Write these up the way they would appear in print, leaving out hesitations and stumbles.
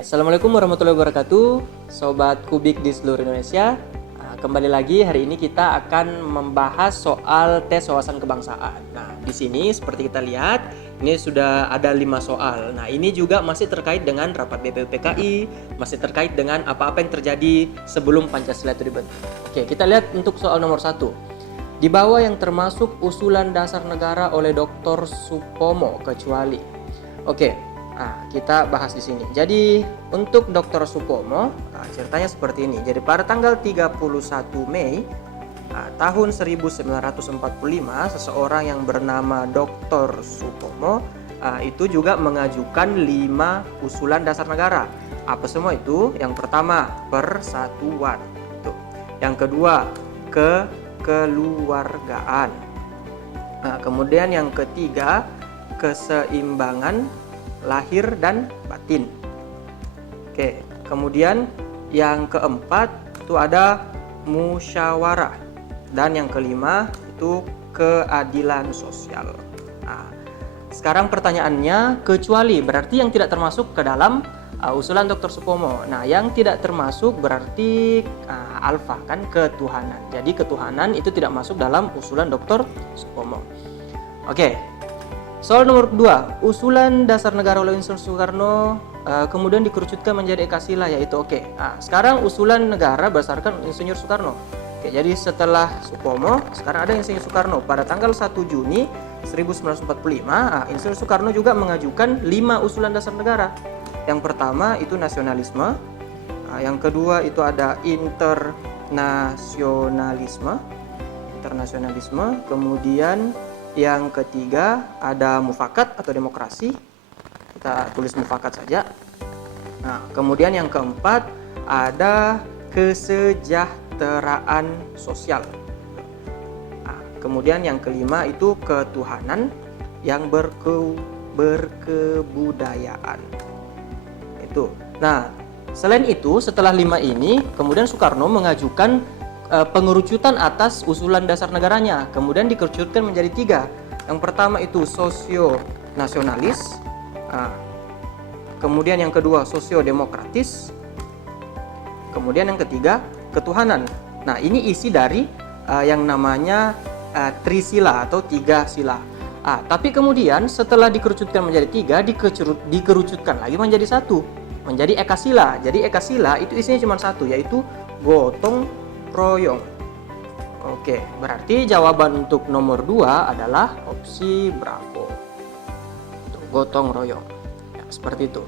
Assalamualaikum warahmatullahi wabarakatuh, Sobat Kubik di seluruh Indonesia. Kembali lagi, hari ini kita akan membahas soal tes wawasan kebangsaan. Nah, di sini seperti kita lihat, ini sudah ada 5 soal. Nah, ini juga masih terkait dengan rapat BPUPKI, masih terkait dengan apa-apa yang terjadi sebelum Pancasila itu dibentuk. Oke, kita lihat untuk soal nomor 1. Di bawah yang termasuk usulan dasar negara oleh Dr. Supomo kecuali. Oke. Nah, kita bahas di sini. Jadi untuk Dr. Supomo, ceritanya seperti ini. Jadi pada tanggal 31 Mei tahun 1945, seseorang yang bernama Dr. Supomo itu juga mengajukan 5 usulan dasar negara. Apa semua itu? Yang pertama, persatuan. Itu. Yang kedua, kekeluargaan. Nah, kemudian yang ketiga, keseimbangan lahir dan batin. Oke, kemudian yang keempat itu ada musyawarah, dan yang kelima itu keadilan sosial. Nah, sekarang pertanyaannya, kecuali berarti yang tidak termasuk ke dalam usulan Dr. Supomo. Nah, yang tidak termasuk berarti alfa, kan, ketuhanan. Jadi ketuhanan itu tidak masuk dalam usulan Dr. Supomo. Oke. Soal nomor 2, usulan dasar negara oleh Insinyur Soekarno kemudian dikerucutkan menjadi Ekasila, yaitu oke. Nah, sekarang usulan negara berdasarkan Insinyur Soekarno. Oke, jadi setelah Supomo, sekarang ada Insinyur Soekarno. Pada tanggal 1 Juni 1945, Insinyur Soekarno juga mengajukan 5 usulan dasar negara. Yang pertama itu nasionalisme, yang kedua itu ada internasionalisme, kemudian yang ketiga ada mufakat atau demokrasi, kita tulis mufakat saja. Nah, kemudian yang keempat ada kesejahteraan sosial. Nah, kemudian yang kelima itu ketuhanan yang berkebudayaan. Itu. Nah, selain itu setelah 5 ini kemudian Soekarno mengajukan pengerucutan atas usulan dasar negaranya, kemudian dikerucutkan menjadi 3. Yang pertama itu sosio-nasionalis, kemudian yang kedua sosio-demokratis, kemudian yang ketiga ketuhanan. Nah, ini isi dari yang namanya Trisila atau 3 sila. Tapi kemudian setelah dikerucutkan menjadi 3, dikerucutkan lagi menjadi 1, menjadi Ekasila. Jadi Ekasila itu isinya cuma 1, yaitu gotong royong. Oke, berarti jawaban untuk nomor 2 adalah opsi Bravo. Gotong royong. Ya, seperti itu.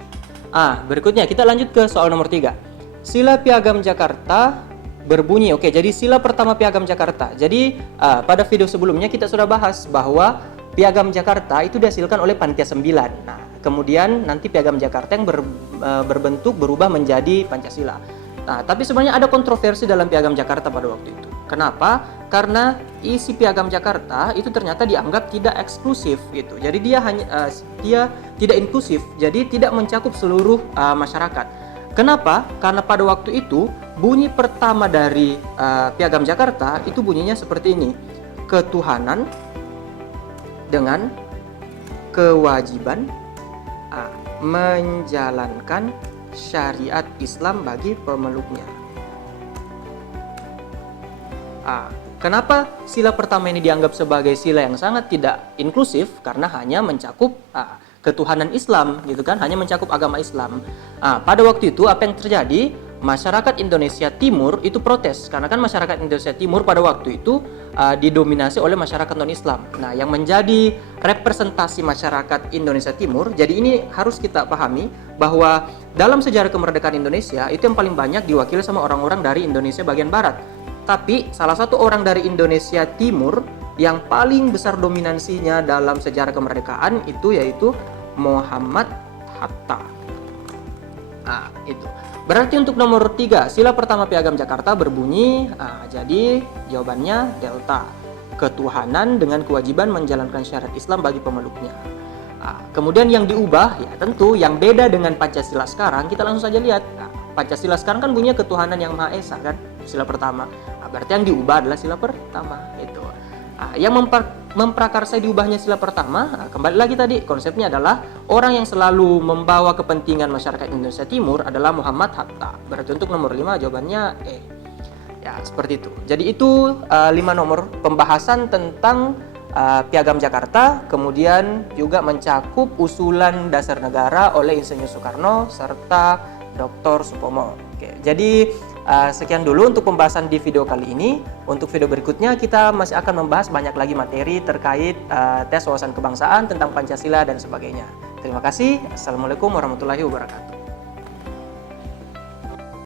Berikutnya kita lanjut ke soal nomor 3. Sila Piagam Jakarta berbunyi. Oke, jadi sila pertama Piagam Jakarta. Jadi pada video sebelumnya kita sudah bahas bahwa Piagam Jakarta itu dihasilkan oleh Panitia 9. Nah, kemudian nanti Piagam Jakarta yang berbentuk berubah menjadi Pancasila. Nah, tapi sebenarnya ada kontroversi dalam Piagam Jakarta pada waktu itu. Kenapa? Karena isi Piagam Jakarta itu ternyata dianggap tidak eksklusif gitu. Jadi dia tidak inklusif. Jadi tidak mencakup seluruh masyarakat. Kenapa? Karena pada waktu itu bunyi pertama dari Piagam Jakarta itu bunyinya seperti ini. Ketuhanan dengan kewajiban menjalankan syariat Islam bagi pemeluknya. Kenapa sila pertama ini dianggap sebagai sila yang sangat tidak inklusif? Karena hanya mencakup ketuhanan Islam, gitu kan? Hanya mencakup agama Islam. Pada waktu itu apa yang terjadi? Masyarakat Indonesia Timur itu protes, karena kan masyarakat Indonesia Timur pada waktu itu didominasi oleh masyarakat non-Islam. Nah, yang menjadi representasi masyarakat Indonesia Timur, jadi ini harus kita pahami bahwa dalam sejarah kemerdekaan Indonesia itu yang paling banyak diwakili sama orang-orang dari Indonesia bagian barat. Tapi salah satu orang dari Indonesia Timur yang paling besar dominansinya dalam sejarah kemerdekaan itu yaitu Muhammad Hatta. Itu. Berarti untuk nomor 3, sila pertama Piagam Jakarta berbunyi, jadi jawabannya delta. Ketuhanan dengan kewajiban menjalankan syariat Islam bagi pemeluknya. Kemudian yang diubah, ya tentu yang beda dengan Pancasila sekarang, kita langsung saja lihat. Pancasila sekarang kan bunyinya ketuhanan yang Maha Esa, kan? Sila pertama. Berarti yang diubah adalah sila pertama. Itu. Yang memprakarsai diubahnya sila pertama, kembali lagi tadi konsepnya adalah orang yang selalu membawa kepentingan masyarakat Indonesia Timur adalah Muhammad Hatta. Berarti untuk nomor 5 jawabannya E. Ya, seperti itu. Jadi itu 5 nomor pembahasan tentang Piagam Jakarta, kemudian juga mencakup usulan dasar negara oleh Insinyur Soekarno serta Dr. Supomo. Oke, jadi sekian dulu untuk pembahasan di video kali ini. Untuk video berikutnya kita masih akan membahas banyak lagi materi terkait tes wawasan kebangsaan tentang Pancasila dan sebagainya. Terima kasih. Assalamualaikum warahmatullahi wabarakatuh.